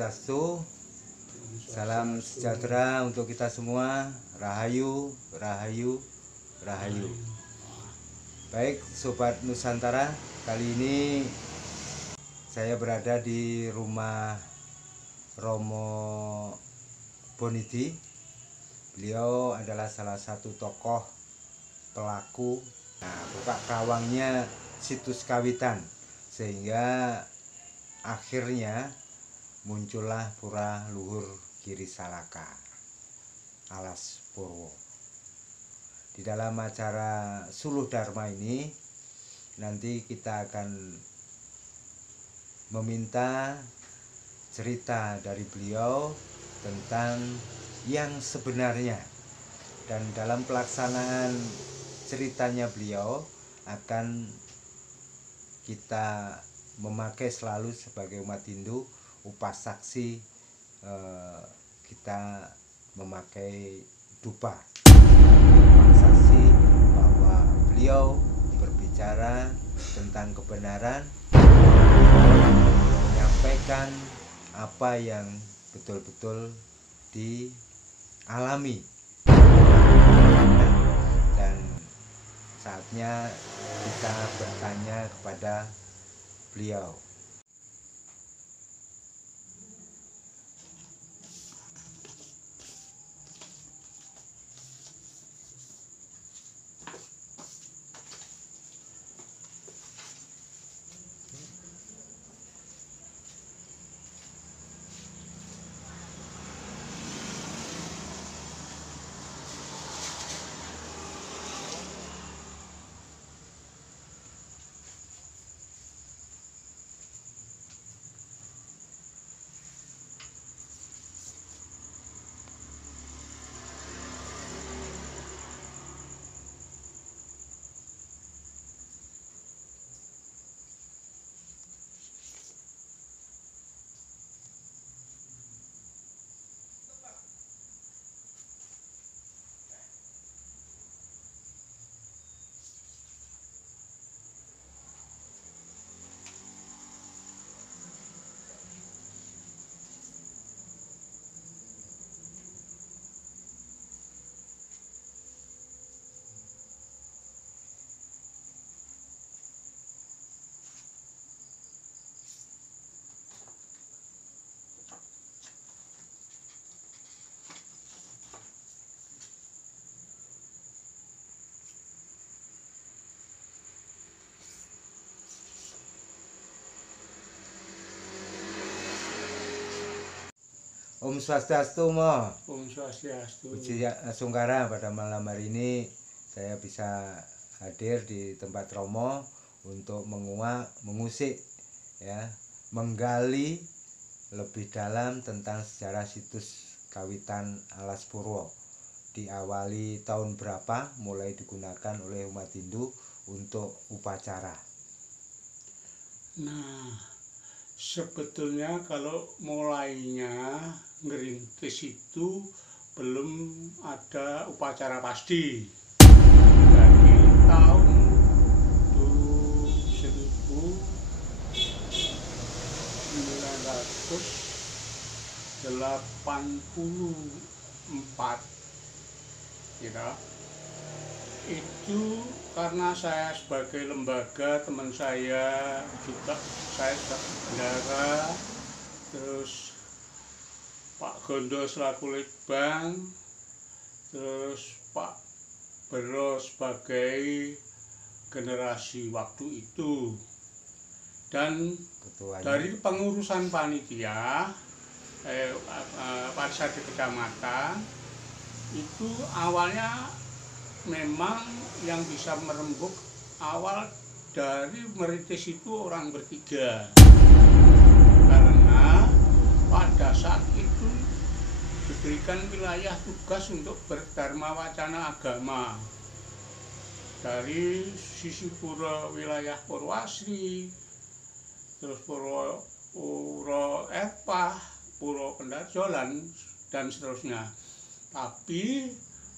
Swastiastu, salam sejahtera untuk kita semua. Rahayu, rahayu, rahayu. Baik Sobat Nusantara, kali ini saya berada di rumah Romo Bonidi. Beliau adalah salah satu tokoh pelaku buka kawangnya situs Kawitan, sehingga akhirnya muncullah Pura Luhur Giri Salaka Alas Purwo. Di dalam acara Suluh Dharma ini nanti kita akan meminta cerita dari beliau tentang yang sebenarnya, dan dalam pelaksanaan ceritanya beliau akan kita memakai selalu sebagai umat Hindu upasaksi, kita memakai dupa, upasaksi bahwa beliau berbicara tentang kebenaran, menyampaikan apa yang betul-betul dialami, dan saatnya kita bertanya kepada beliau. Om Swastiastu, Mo. Om Swastiastu. Puji Sungkara, pada malam hari ini saya bisa hadir di tempat Romo untuk mengusik, ya, menggali lebih dalam tentang sejarah situs Kawitan Alas Purwo. Diawali tahun berapa mulai digunakan oleh umat Hindu untuk upacara? Nah, sebetulnya kalau mulainya ngerintis itu belum ada upacara pasti. Dari tahun 1984, ya, itu karena saya sebagai lembaga, teman saya juga, saya sebagai bendara, terus Pak Gondo selaku Litbang, terus Pak Bero sebagai generasi waktu itu, dan Ketuanya. dari pengurusan panitia pada saat di kecamatan itu awalnya memang yang bisa merembuk awal dari merintis itu orang bertiga, karena pada saat itu diberikan wilayah tugas untuk berdharma wacana agama dari sisi pura wilayah Purwasri, terus Pura Erpah, Pura Pendarjolan, dan seterusnya. Tapi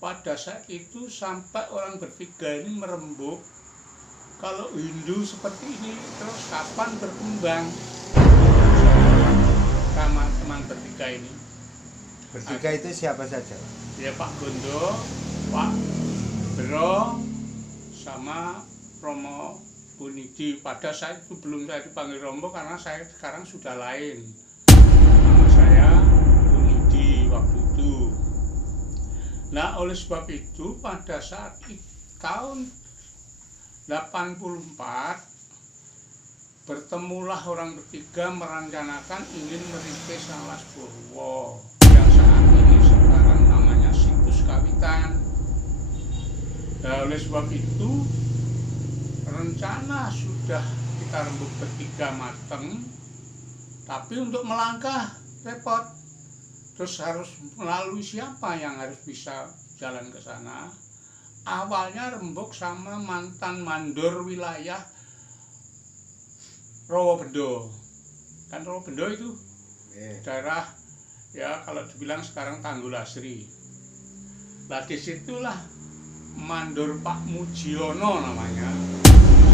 pada saat itu sampai orang bertiga ini merembuk, kalau Hindu seperti ini terus kapan berkembang? teman bertiga ini. Bertiga itu siapa saja? Ya Pak Gondo, Pak Bro, sama Romo Bunidi. Pada saat itu belum saya dipanggil Romo karena saya sekarang sudah lain. Nama saya Bunidi waktu itu. Nah, oleh sebab itu pada saat tahun 84 bertemulah orang bertiga merencanakan ingin merintis Alas Purwo yang saat ini sekarang namanya Situs Kawitan. Nah, oleh sebab itu rencana sudah kita rembuk bertiga mateng, tapi untuk melangkah repot. Terus harus melalui siapa yang harus bisa jalan ke sana? Awalnya rembuk sama mantan mandor wilayah Rawabendo. Kan Rawabendo itu daerah ya kalau dibilang sekarang Tanggul Asri. Nah disitulah mandor Pak Mujiono namanya.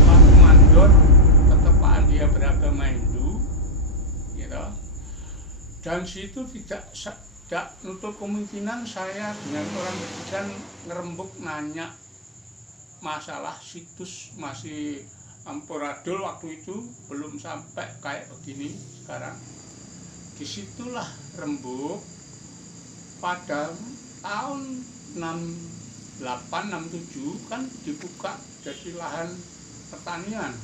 Pak mandor ketepaan dia beragama Hindu, gitu. Dan situ tidak nutup kemungkinan saya dengan orang bertiga ngerembuk nanya masalah situs masih ampuradul waktu itu belum sampai kayak begini sekarang. Disitulah rembuk pada tahun 68-67 kan dibuka jadi lahan pertanian.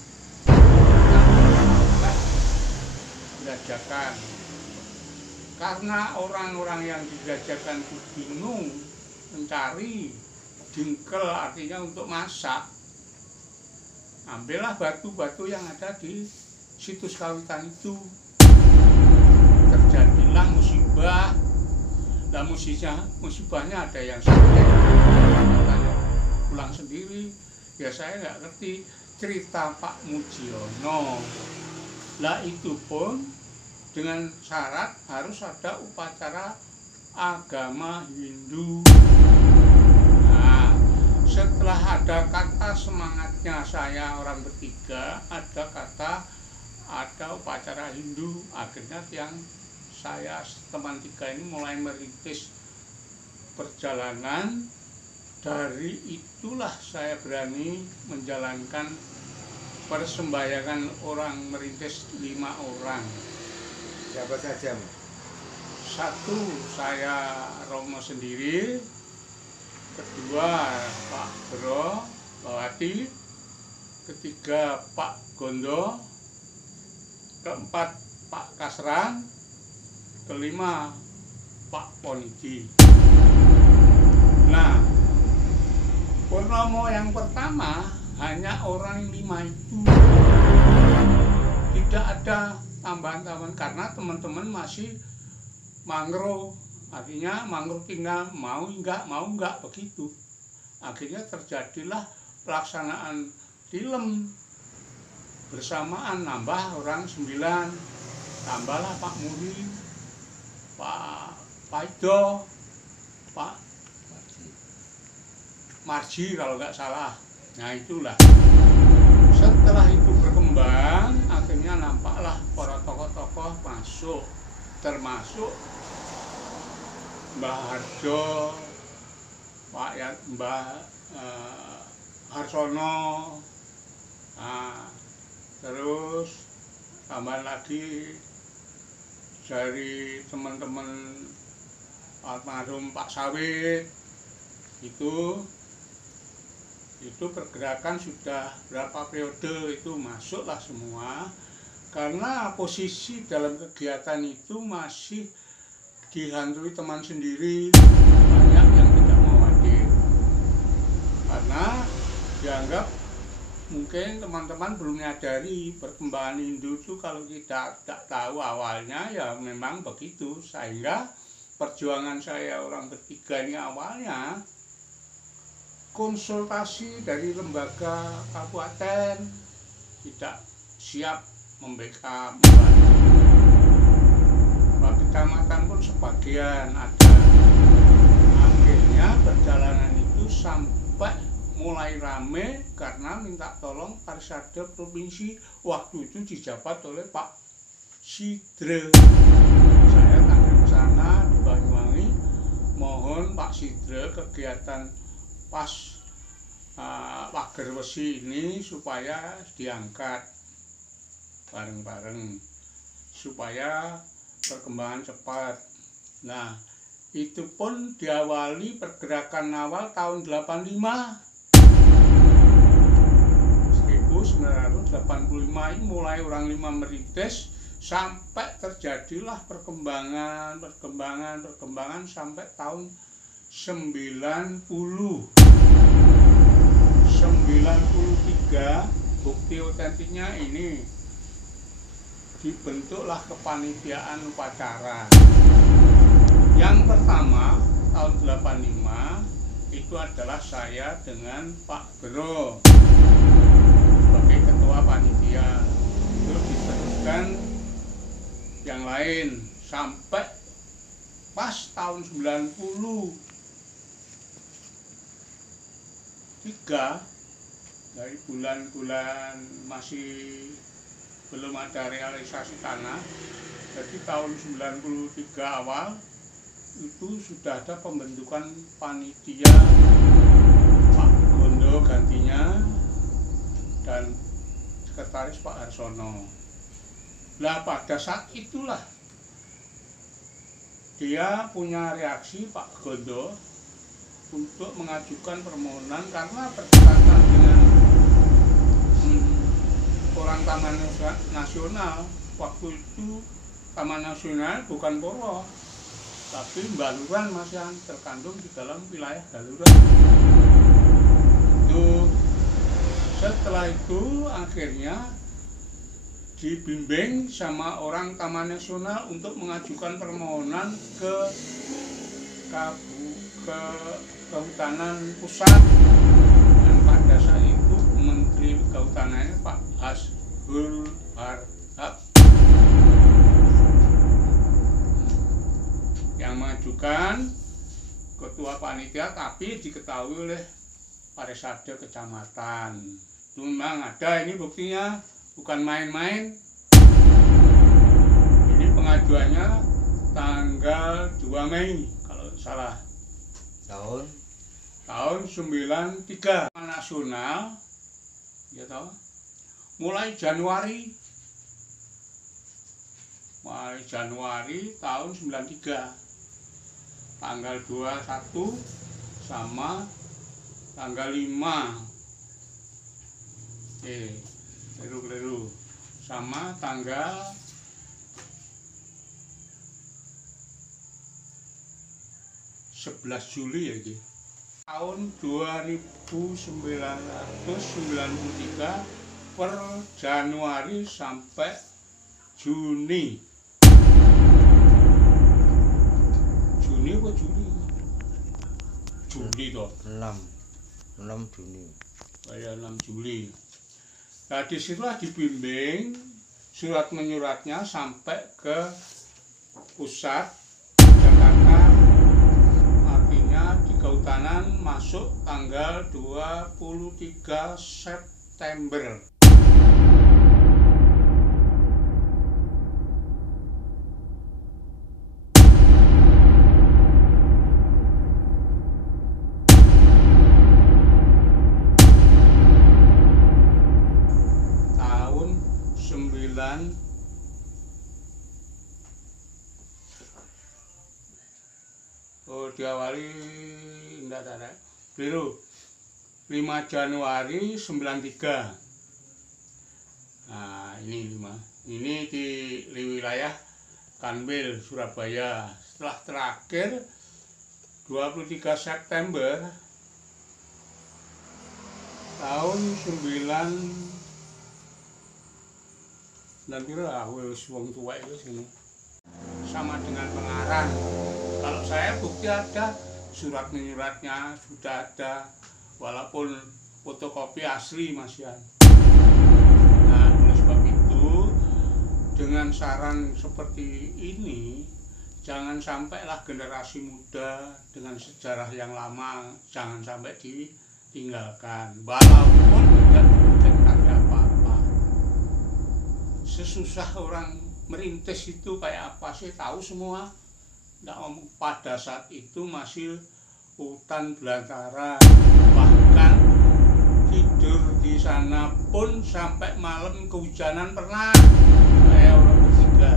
Penjajakan. Karena orang-orang yang dijajakan itu bingung mencari dingkel artinya untuk masak, ambillah batu-batu yang ada di Situs Kawitan itu. Terjadilah musibah. Dan musibahnya ada yang sakit, katanya pulang sendiri. Ya saya nggak ngerti cerita Pak Mujiono. Lah itu pun dengan syarat harus ada upacara agama Hindu. Nah, setelah ada kata semangatnya saya orang bertiga, ada upacara Hindu. Akhirnya yang saya teman tiga ini mulai merintis perjalanan. Dari itulah saya berani menjalankan persembahyangan orang merintis 5 orang. Siapa saja, Mas? Satu saya Romo sendiri, kedua Pak Bro Bawati, ketiga Pak Gondo, keempat Pak Kasran, kelima Pak Ponidi. Nah, purnomo yang pertama hanya orang 5 itu, tidak ada tambahan-tambahan karena teman-teman masih mangrove, artinya mangrove tinggal mau enggak begitu. Akhirnya terjadilah pelaksanaan film bersamaan, nambah orang 9, tambahlah Pak Muri, Pak Paido, Pak Marji kalau nggak salah. Nah itulah. Setelah itu berkembang, akhirnya nampaklah para tokoh-tokoh masuk, termasuk Mbah Harjo, Mbah Harsono, nah, terus tambahan lagi dari teman-teman almarhum Pak Sawit itu pergerakan sudah berapa periode itu masuklah semua, karena posisi dalam kegiatan itu masih dihantui teman sendiri, banyak yang tidak mau hadir karena dianggap mungkin teman-teman belum menyadari perkembangan Hindu itu. Kalau kita tidak tahu awalnya ya memang begitu, sehingga perjuangan saya orang bertiga ini awalnya konsultasi dari lembaga kabupaten tidak siap membackup, Pak kecamatan pun sebagian ada. Akhirnya perjalanan itu sampai mulai rame karena minta tolong Parisade Provinsi waktu itu dijabat oleh Pak Sidre. Saya tanggal ke sana di Banyuwangi, mohon Pak Sidre kegiatan pas pager wesi ini supaya diangkat bareng-bareng supaya perkembangan cepat. Nah, itu pun diawali pergerakan awal tahun 85. 1985 ini mulai orang lima merintis sampai terjadilah perkembangan sampai tahun 93. Bukti otentiknya ini dibentuklah kepanitiaan upacara. Yang pertama tahun 85 itu adalah saya dengan Pak Gero sebagai ketua panitia. Terus diteruskan yang lain sampai pas tahun 93, dari bulan-bulan masih belum ada realisasi tanah, jadi tahun 93 awal itu sudah ada pembentukan panitia, Pak Gondo gantinya dan sekretaris Pak Harsono. Nah, pada saat itulah dia punya reaksi, Pak Gondo, untuk mengajukan permohonan karena berdekatan dengan orang Taman Nasional. Waktu itu Taman Nasional bukan Purwo, tapi Baluran masih yang terkandung di dalam wilayah Baluran. Setelah itu akhirnya dibimbing sama orang Taman Nasional untuk mengajukan permohonan ke Kehutanan Pusat, dan pada saat itu Menteri Kehutanannya Pak Hasbul Harhab yang mengajukan ketua panitia, tapi diketahui oleh Parisade Kecamatan. Itu memang ada, ini buktinya bukan main-main. Ini pengajuannya tanggal 2 Mei kalau salah. Tahun 93. Nasional, ya tahu. Mulai Januari tahun 93. Tanggal 21 sama tanggal 5. Keliru. Sama tanggal 11 Juli ya gitu. Tahun 2993 per Januari sampai Juni. Juni apa Juli? Juli toh. 6 Juni. Saya 6 Juli. Nah, disitulah dibimbing surat menyuratnya sampai ke pusat Jakarta. Artinya di Kehutanan masuk tanggal 23 September. Diawali enggak ada. Keliru. 5 Januari 93. Nah, ini 5. Ini di wilayah Kanwil, Surabaya. Setelah terakhir 23 September tahun 9 kira wong tua itu sini. Sama dengan pengarang. Kalau saya bukti ada, surat menyuratnya sudah ada, walaupun fotokopi asli masih ada. Nah, oleh sebab itu, dengan saran seperti ini, jangan sampailah generasi muda dengan sejarah yang lama, jangan sampai ditinggalkan, walaupun tidak diberikan karya apa-apa. Sesusah orang merintis itu kayak apa sih, tahu semua. Nah, pada saat itu masih hutan belantara, bahkan tidur di sana pun sampai malam kehujanan pernah. Saya orang bertiga.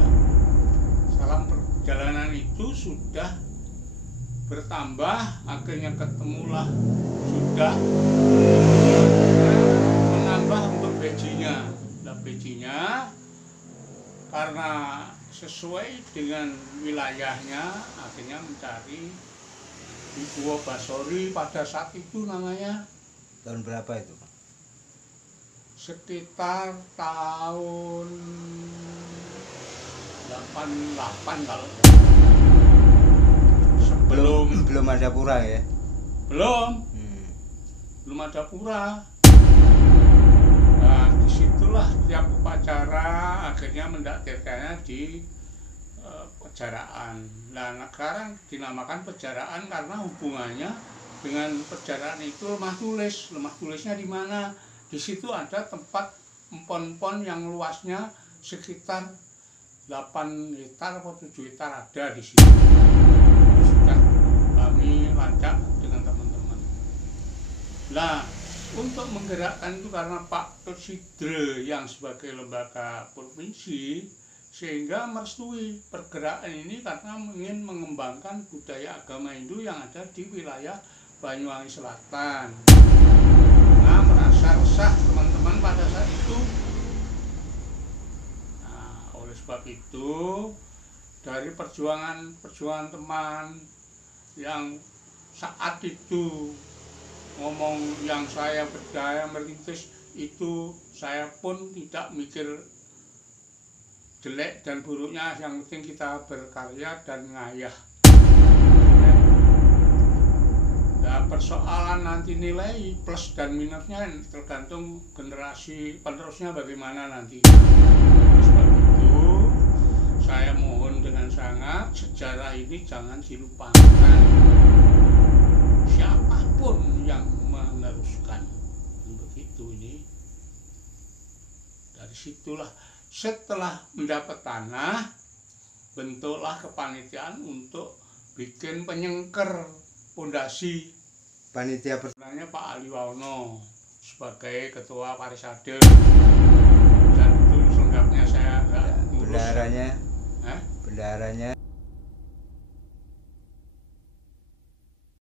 Salam perjalanan itu sudah bertambah, akhirnya ketemulah sudah menambah untuk bejinya. Nah, bejinya karena sesuai dengan wilayahnya akhirnya mencari di Gua Basori pada saat itu namanya. Tahun berapa itu? Sekitar tahun 88 kalau belum ada pura ya? Belum ada pura. Nah, disitulah tiap upacara akhirnya mendaktirkannya di Pejaraan. Nah, sekarang dinamakan Pejaraan karena hubungannya dengan Pejaraan itu lemah tulis. Lemah tulisnya di mana? Di situ ada tempat empon-empon yang luasnya sekitar 8 hektar atau 7 hektar ada di situ. Sudah kami lacak dengan teman-teman. Nah, untuk menggerakkan itu karena Pak Sidre yang sebagai lembaga provinsi sehingga merestui pergerakan ini karena ingin mengembangkan budaya agama Hindu yang ada di wilayah Banyuwangi Selatan. Nah, merasa resah teman-teman pada saat itu. Nah, oleh sebab itu dari perjuangan teman yang saat itu ngomong yang saya berdaya merintis itu, saya pun tidak mikir jelek dan buruknya, yang penting kita berkarya dan ngayah. Nah, persoalan nanti nilai plus dan minusnya tergantung generasi penerusnya bagaimana nanti. Sebab itu saya mohon dengan sangat sejarah ini jangan dilupakan. Siapapun yang meneruskan begitu ini. Dari situlah setelah mendapat tanah, bentuklah kepanitiaan untuk bikin penyengker pondasi. Panitia Sebenarnya Pak Ali Waono sebagai ketua Parisade, dan itu selengkapnya saya enggak ngurus. bendaharanya